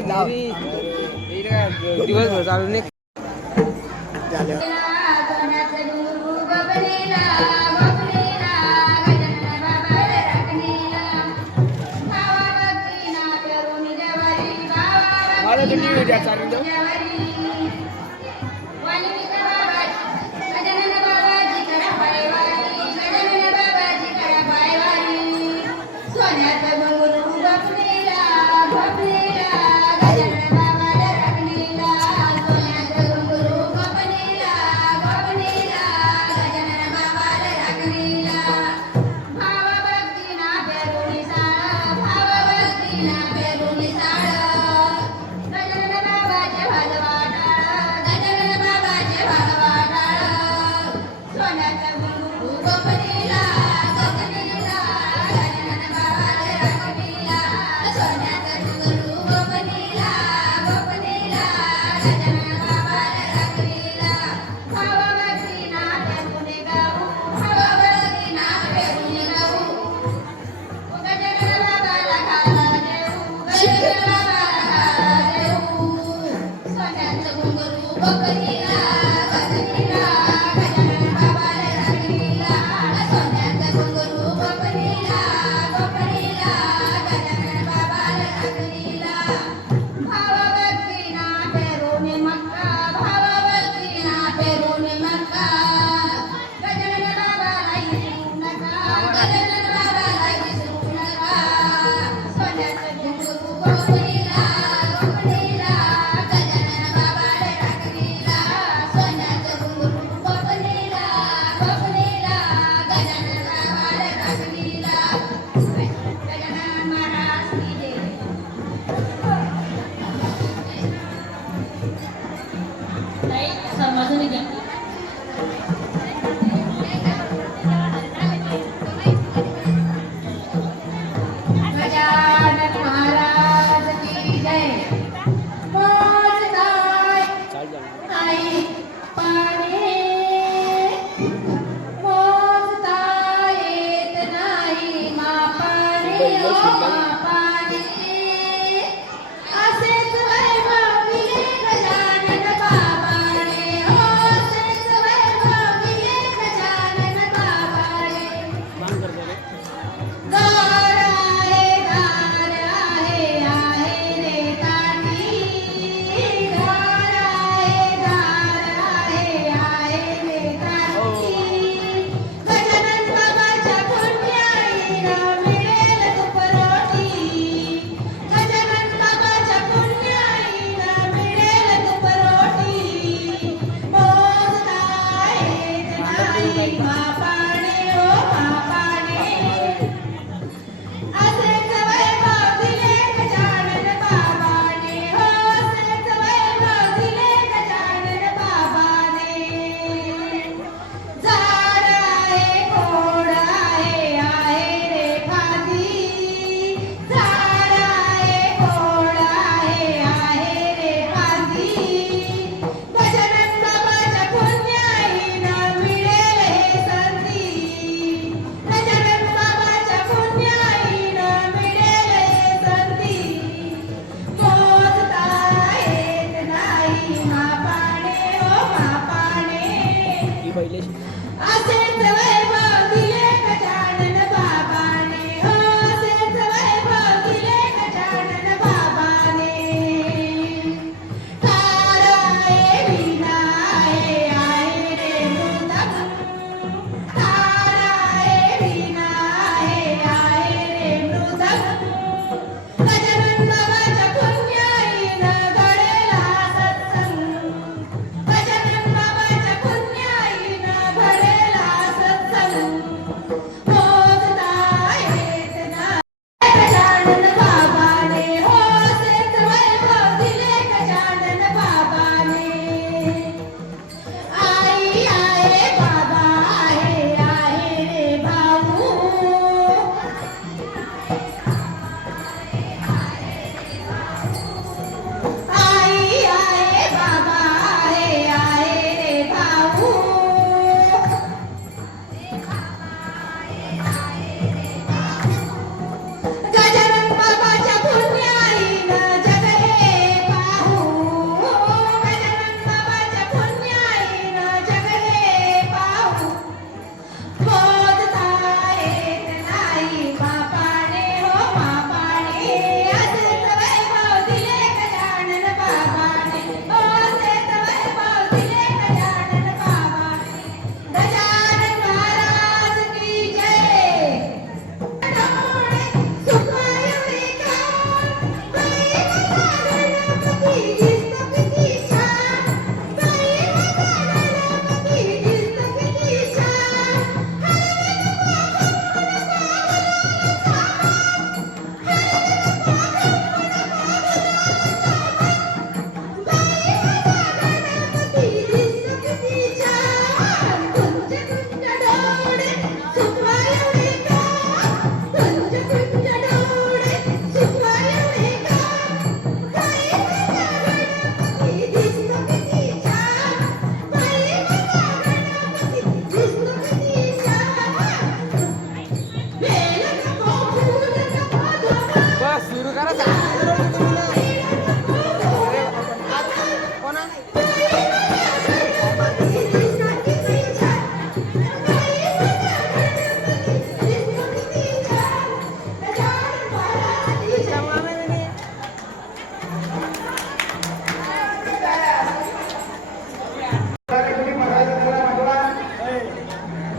दहावी दिवसभर चालू नाही. मला तर टी व्ही द्या Baik, 那边